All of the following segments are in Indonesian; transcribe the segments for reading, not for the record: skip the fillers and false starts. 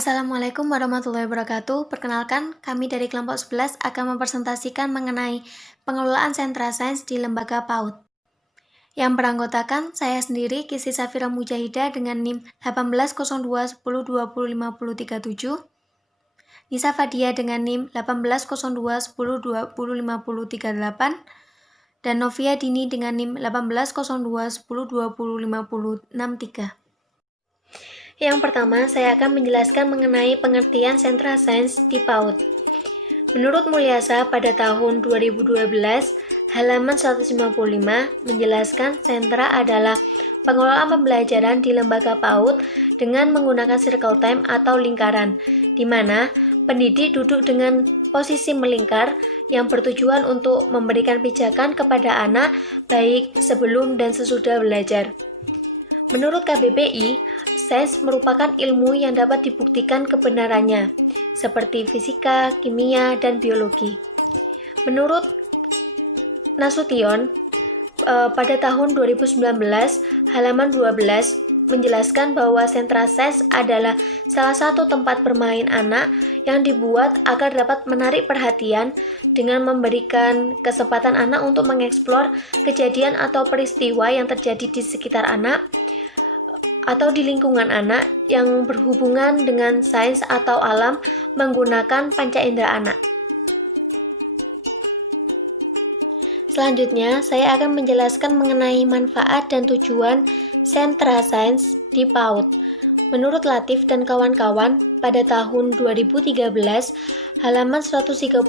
Assalamualaikum warahmatullahi wabarakatuh. Perkenalkan, kami dari kelompok 11 akan mempresentasikan mengenai pengelolaan sentra sains di lembaga PAUD. Yang beranggotakan saya sendiri, Kisi Safira Mujahidah dengan NIM 180210205037, Nisa Fadia dengan NIM 180210205038, dan Novia Dini dengan NIM 180210205063. Yang pertama, saya akan menjelaskan mengenai pengertian sentra sains di PAUD. Menurut Mulyasa pada tahun 2012, halaman 155 menjelaskan sentra adalah pengelolaan pembelajaran di lembaga PAUD dengan menggunakan circle time atau lingkaran, di mana pendidik duduk dengan posisi melingkar yang bertujuan untuk memberikan pijakan kepada anak baik sebelum dan sesudah belajar. Menurut KBBI, sains merupakan ilmu yang dapat dibuktikan kebenarannya, seperti fisika, kimia, dan biologi. Menurut Nasution, pada tahun 2019, halaman 12, menjelaskan bahwa sentra sains adalah salah satu tempat bermain anak yang dibuat agar dapat menarik perhatian dengan memberikan kesempatan anak untuk mengeksplor kejadian atau peristiwa yang terjadi di sekitar anak atau di lingkungan anak yang berhubungan dengan sains atau alam menggunakan panca indera anak. Selanjutnya, saya akan menjelaskan mengenai manfaat dan tujuan sentra sains di PAUD. Menurut Latif dan kawan-kawan, pada tahun 2013, halaman 133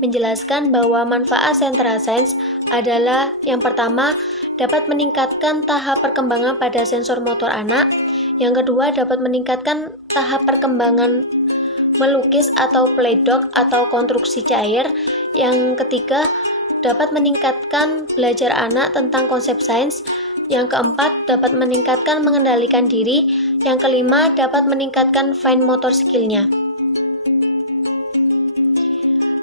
menjelaskan bahwa manfaat sentra sains adalah yang pertama, dapat meningkatkan tahap perkembangan pada sensor motor anak. Yang kedua, dapat meningkatkan tahap perkembangan melukis atau play doh atau konstruksi cair. Yang ketiga, dapat meningkatkan belajar anak tentang konsep sains. Yang keempat, dapat meningkatkan mengendalikan diri. Yang kelima, dapat meningkatkan fine motor skill-nya.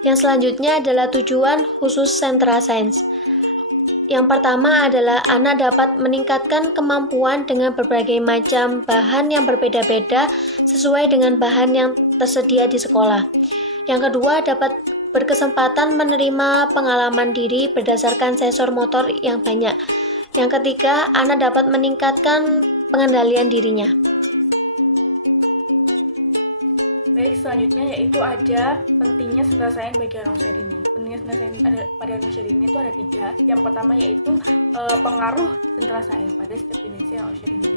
Yang selanjutnya adalah tujuan khusus sentra sains. Yang pertama adalah anak dapat meningkatkan kemampuan dengan berbagai macam bahan yang berbeda-beda sesuai dengan bahan yang tersedia di sekolah. Yang kedua, dapat berkesempatan menerima pengalaman diri berdasarkan sensor motor yang banyak. Yang ketiga, anak dapat meningkatkan pengendalian dirinya. Baik, selanjutnya yaitu ada pentingnya sentra sains bagi Aronsher ini. Pentingnya sentra sains pada Aronsher ini itu ada 3. Yang pertama yaitu pengaruh sentra sains pada setiap dimensi Aronsher ini.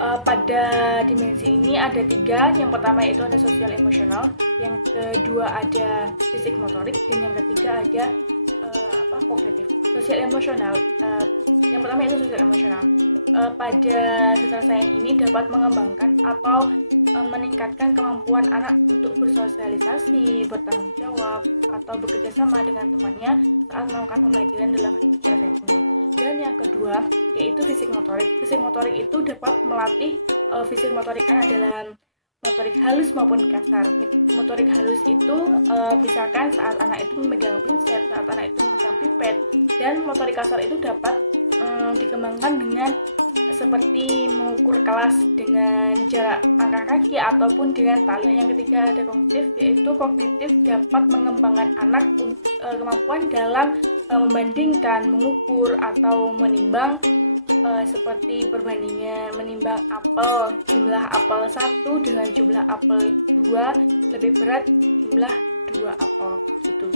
Pada dimensi ini ada 3. Yang pertama yaitu ada sosial emosional, yang kedua ada fisik motorik, dan yang ketiga ada kognitif. Sosial emosional, yang pertama yaitu sosial emosional. Pada sentra sains ini dapat mengembangkan atau meningkatkan kemampuan anak untuk bersosialisasi, bertanggung jawab, atau bekerja sama dengan temannya saat melakukan pembelajaran dalam sentra sains ini. Dan yang kedua yaitu fisik motorik. Fisik motorik itu dapat melatih fisik motorik anak dalam motorik halus maupun kasar. Motorik halus itu misalkan saat anak itu memegang pinset, saat anak itu memegang pipet, dan motorik kasar itu dapat dikembangkan dengan seperti mengukur kelas dengan jarak angka kaki ataupun dengan tali. Yang ketiga ada kognitif, yaitu kognitif dapat mengembangkan anak kemampuan dalam membandingkan, mengukur atau menimbang, seperti perbandingan menimbang apel, jumlah apel 1 dengan jumlah apel 2 lebih berat jumlah 2 apel gitu.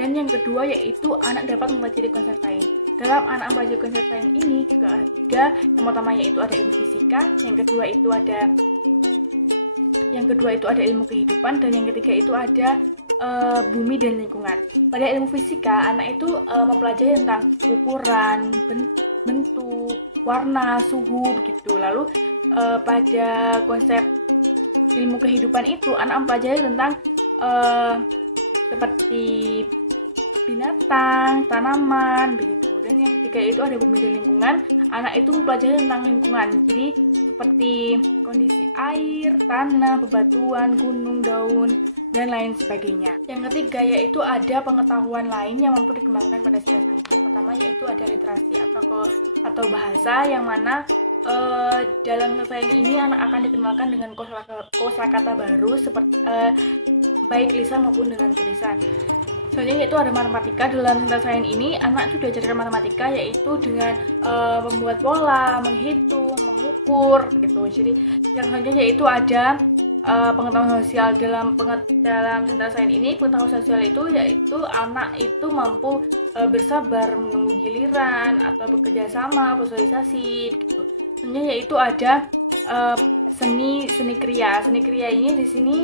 Dan yang kedua yaitu anak dapat mempelajari konsep sains. Dalam anak mempelajari konsep sains ini juga ada 3. Yang pertama yaitu ada ilmu fisika, yang kedua itu ada ilmu kehidupan, dan yang ketiga itu ada bumi dan lingkungan. Pada ilmu fisika, anak itu mempelajari tentang ukuran, bentuk, warna, suhu begitu. Lalu pada konsep ilmu kehidupan itu anak mempelajari tentang seperti binatang, tanaman begitu. Dan yang ketiga itu ada bumi dan lingkungan. Anak itu mempelajari tentang lingkungan. Jadi seperti kondisi air, tanah, bebatuan, gunung, daun, dan lain sebagainya. Yang ketiga yaitu ada pengetahuan lain yang mampu dikembangkan pada sentra sains. Yang pertama yaitu ada literasi atau bahasa, yang mana dalam sentra sains ini anak akan dikenalkan dengan kosakata baru seperti baik lisan maupun dengan tulisan. Selanjutnya yaitu ada matematika. Dalam sentra sains ini anak itu diajarkan matematika, yaitu dengan membuat pola, menghitung, mengukur gitu. Jadi yang selanjutnya yaitu ada pengetahuan sosial. Dalam sentra sains ini, pengetahuan sosial itu yaitu anak itu mampu bersabar menunggu giliran atau bekerja sama, bersosialisasi gitu. Selanjutnya yaitu ada seni kriya. Seni kriya ini di sini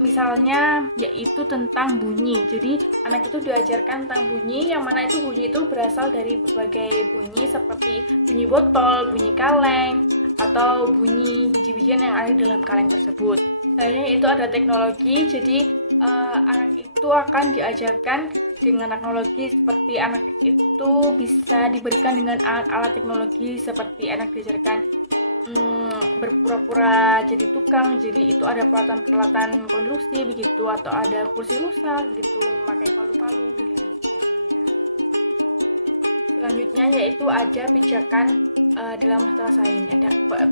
misalnya yaitu tentang bunyi. Jadi anak itu diajarkan tentang bunyi, yang mana itu bunyi itu berasal dari berbagai bunyi seperti bunyi botol, bunyi kaleng, atau bunyi biji-bijian yang ada dalam kaleng tersebut. Selanjutnya itu ada teknologi. Jadi anak itu akan diajarkan dengan teknologi, seperti anak itu bisa diberikan dengan alat-alat teknologi, seperti anak diajarkan berpura-pura jadi tukang, jadi itu ada peralatan konstruksi begitu, atau ada kursi rusak gitu, memakai palu-palu dan lain sebagainya. Selanjutnya yaitu ada pijakan dalam sentra sains.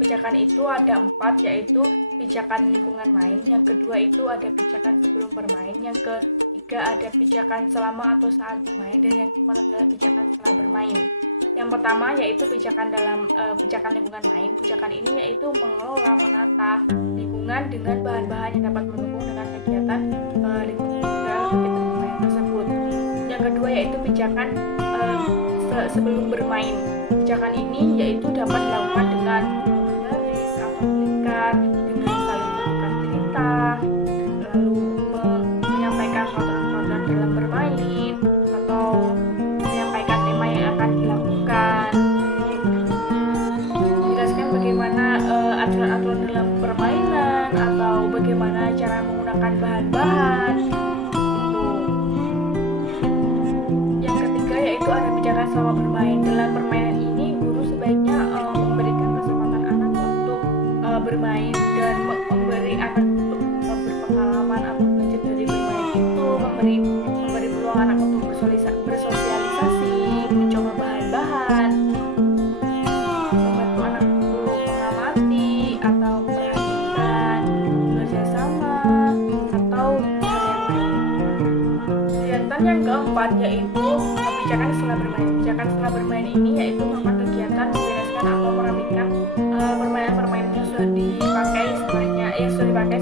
Pijakan itu ada 4, yaitu pijakan lingkungan main, yang kedua itu ada pijakan sebelum bermain, yang ketiga ada pijakan selama atau saat bermain, dan yang keempat adalah pijakan setelah bermain. Yang pertama yaitu pijakan lingkungan main. Pijakan ini yaitu mengelola, menata lingkungan dengan bahan-bahan yang dapat mendukung dengan kegiatan lingkungan main tersebut. Yang kedua yaitu pijakan sebelum bermain. Pijakan ini yaitu dapat dilakukan dengan membaris atau melikat, dengan saling bertukar cerita, lalu menyampaikan peraturan dalam bermain, atau menyampaikan tema yang akan dilakukan, menjelaskan bagaimana aturan-aturan dalam permainan, atau bagaimana cara menggunakan bahan-bahan gitu. Yang ketiga yaitu ada pijakan selama bermain. Dalam permainan ini guru sebaiknya memberikan kesempatan anak untuk bermain, dan memberi anak untuk berpengalaman atau belajar dari bermain itu, memberi peluang anak untuk bersosialisasi, mencoba bahan-bahan, membantu anak untuk mengamati atau memperhatikan, bekerja sama, atau hal yang lain. Kegiatan yang keempat yaitu pijakan setelah bermain. Pijakan setelah bermain ini yaitu merupakan kegiatan membereskan atau merapikan permainan-permainan yang sudah dipakai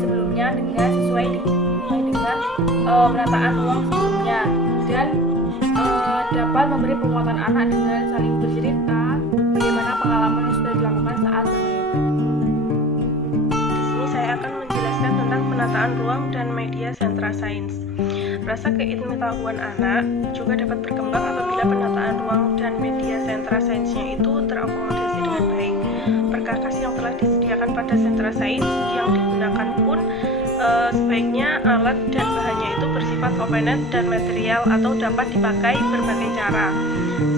sebelumnya dengan sesuai dengan penataan ruang sebelumnya, dan dapat memberi penguatan anak dengan saling bercerita bagaimana pengalaman yang sudah dilakukan saat bermain. Di sini saya akan menjelaskan tentang penataan ruang dan media sentra sains. Rasa keinginawan anak juga dapat berkembang apabila penataan ruang dan media sentra sainsnya itu terakomodasi dengan baik. Perkakas yang telah disediakan pada sentra sains yang digunakan pun sebaiknya alat dan bahannya itu bersifat open-end dan material, atau dapat dipakai berbagai cara,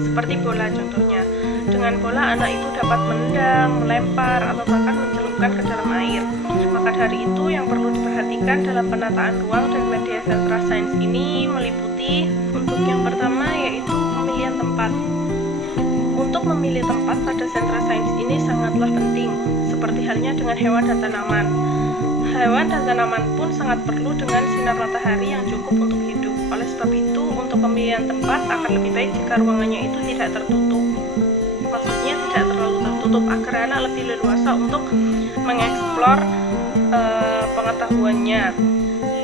seperti bola contohnya. Dengan bola anak itu dapat menendang, melempar, atau bahkan mencelupkan ke dalam air. Maka dari itu yang perlu diperhatikan dalam penataan ruang dan media sentra sains ini meliputi, untuk yang pertama yaitu pemilihan tempat. Untuk memilih tempat pada sentra sains ini sangatlah penting, seperti halnya dengan hewan dan tanaman. Hewan dan tanaman pun sangat perlu dengan sinar matahari yang cukup untuk hidup. Oleh sebab itu, untuk pemilihan tempat akan lebih baik jika ruangannya itu tidak tertutup. Maksudnya tidak terlalu tertutup, agar anak lebih leluasa untuk mengeksplor pengetahuannya.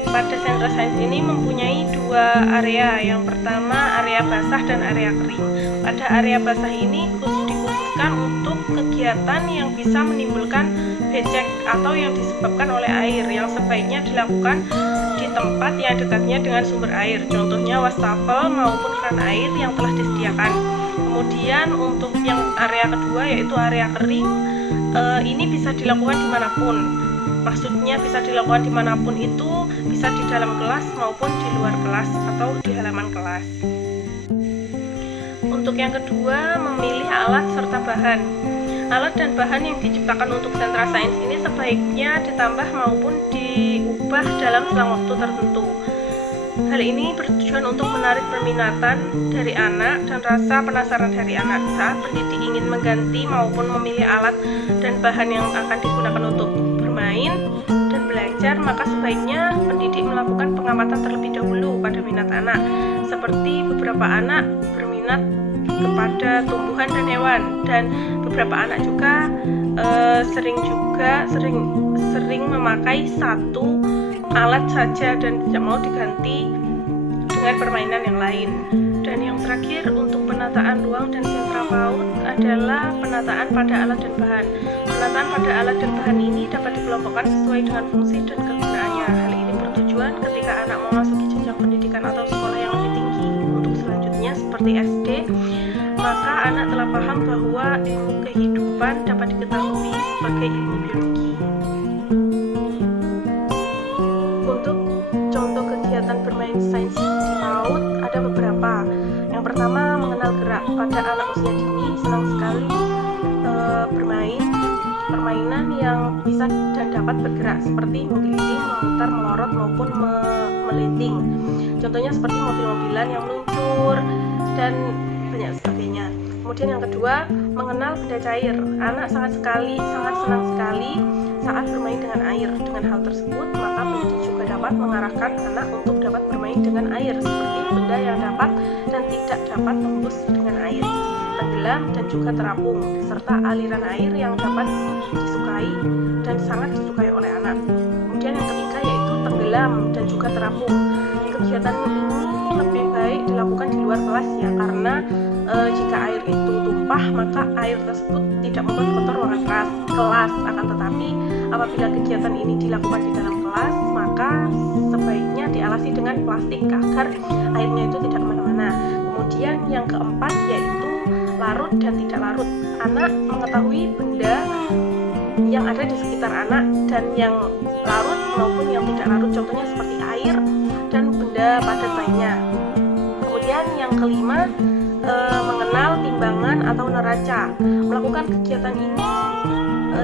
Pada sentra sains ini mempunyai 2 area. Yang pertama area basah dan area kering. Pada area basah ini dikhususkan untuk kegiatan yang bisa menimbulkan becek atau yang disebabkan oleh air, yang sebaiknya dilakukan di tempat yang dekatnya dengan sumber air, contohnya wastafel maupun keran air yang telah disediakan. Kemudian untuk yang area kedua yaitu area kering, ini bisa dilakukan dimanapun. Maksudnya bisa dilakukan dimanapun itu bisa di dalam kelas maupun di luar kelas atau di halaman kelas. Untuk yang kedua, memilih alat serta bahan. Alat dan bahan yang diciptakan untuk sentra sains ini sebaiknya ditambah maupun diubah dalam selang waktu tertentu. Hal ini bertujuan untuk menarik peminatan dari anak dan rasa penasaran dari anak saat pendidik ingin mengganti maupun memilih alat dan bahan yang akan digunakan untuk bermain dan belajar, maka sebaiknya pendidik melakukan pengamatan terlebih dahulu pada minat anak. Seperti beberapa anak berminat kepada tumbuhan dan hewan, dan beberapa anak juga sering memakai satu alat saja dan tidak mau diganti dengan permainan yang lain. Dan yang terakhir, untuk penataan ruang dan sentra PAUD adalah penataan pada alat dan bahan. Penataan pada alat dan bahan ini dapat dikelompokkan sesuai dengan fungsi dan kegunaannya. Hal ini bertujuan ketika anak memasuki jenjang pendidikan atau sekolah yang lebih tinggi. Untuk selanjutnya seperti SD, maka anak telah paham bahwa ilmu kehidupan dapat diketahui sebagai ilmu biologi. Untuk contoh kegiatan bermain sains di PAUD ada beberapa. Yang pertama, mengenal gerak. Pada anak usia dini senang sekali bermain permainan yang bisa dan dapat bergerak seperti menggelinding, memutar, melorot maupun melinting. Contohnya seperti mobil-mobilan yang meluncur dan banyak sebagainya. Kemudian yang kedua, mengenal benda cair. Anak sangat senang sekali saat bermain dengan air. Dengan hal tersebut, maka pendidik juga dapat mengarahkan anak untuk dapat bermain dengan air, seperti benda yang dapat dan tidak dapat tembus dengan air, tenggelam dan juga terapung, serta aliran air yang dapat disukai dan sangat disukai oleh anak. Kemudian yang ketiga yaitu tenggelam dan juga terapung. Kegiatan ini lebih baik dilakukan di luar kelas ya, karena jika air itu tumpah, maka air tersebut tidak membuat kotor ruangan kelas. Akan tetapi apabila kegiatan ini dilakukan di dalam kelas, maka sebaiknya dialasi dengan plastik agar airnya itu tidak kemana-mana. Kemudian yang keempat yaitu larut dan tidak larut. Anak mengetahui benda yang ada di sekitar anak dan yang larut maupun yang tidak larut, contohnya seperti air dan benda padat lainnya. Kemudian yang kelima, mengenal timbangan atau neraca. Melakukan kegiatan ini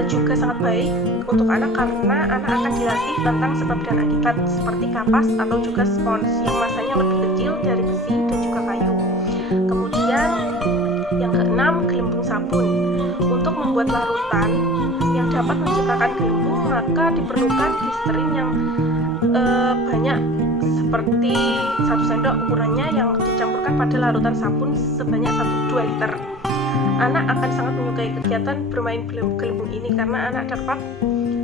juga sangat baik untuk anak karena anak akan dilatih tentang sebab dan akibat, seperti kapas atau juga spons yang masanya lebih kecil dari besi dan juga kayu. Kemudian yang keenam, gelembung sabun. Untuk membuat larutan yang dapat menciptakan gelembung, maka diperlukan gliserin yang banyak, seperti 1 sendok ukurannya, yang dicampurkan pada larutan sabun sebanyak 1-2 liter. Anak akan sangat menyukai kegiatan bermain gelembung ini karena anak dapat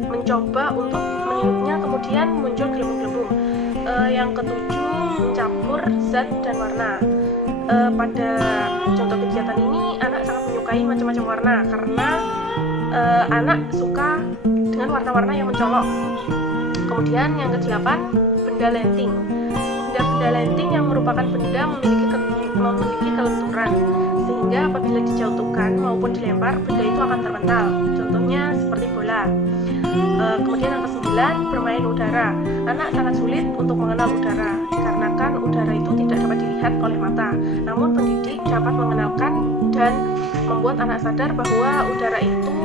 mencoba untuk meniupnya, kemudian muncul gelembung-gelembung. Yang ketujuh, mencampur zat dan warna. Pada contoh kegiatan ini anak sangat menyukai macam-macam warna karena anak suka dengan warna-warna yang mencolok. Kemudian yang ke-8, benda lenting. Benda lenting yang merupakan benda memiliki kelenturan, sehingga apabila dijatuhkan maupun dilempar, benda itu akan terpental. Contohnya seperti bola. Kemudian yang ke-9, bermain udara. Anak sangat sulit untuk mengenal udara dikarenakan udara itu tidak dapat dilihat oleh mata. Namun pendidik dapat mengenalkan dan membuat anak sadar bahwa udara itu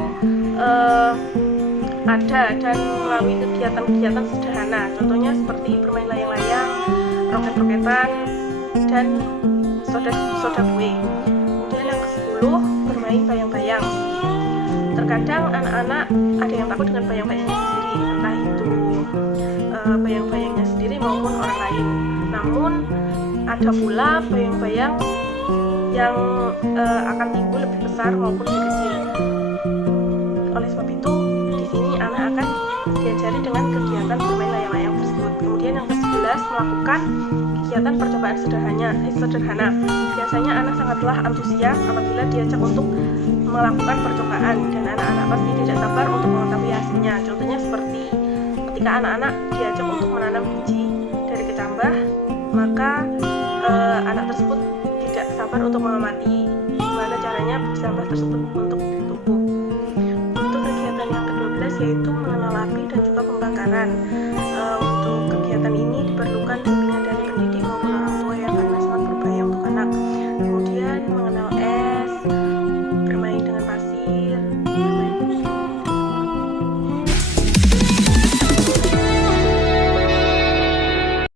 ada, dan melalui kegiatan-kegiatan sederhana. Contohnya seperti bermain layang-layang, roket-roketan, dan soda kue. Kemudian yang ke-10, bermain bayang-bayang. Terkadang anak-anak ada yang takut dengan bayang-bayangnya sendiri, entah itu bayang-bayangnya sendiri maupun orang lain. Namun ada pula bayang-bayang yang akan timbul lebih besar maupun lebih kecil. Oleh sebab itu, di sini anak akan diajari dengan kegiatan bermain layang-layang tersebut. Kemudian yang ke-11, melakukan kegiatan percobaan sederhana. Biasanya anak sangatlah antusias apabila diajak untuk melakukan percobaan, dan anak-anak pasti tidak sabar untuk mengetahui hasilnya. Contohnya seperti ketika anak-anak diajak untuk menanam biji dari kecambah, maka anak tersebut tidak sabar untuk mengamati bagaimana caranya biji kecambah tersebut untuk tumbuh. Untuk kegiatan yang ke-12 yaitu mengenal api dan juga pembakaran.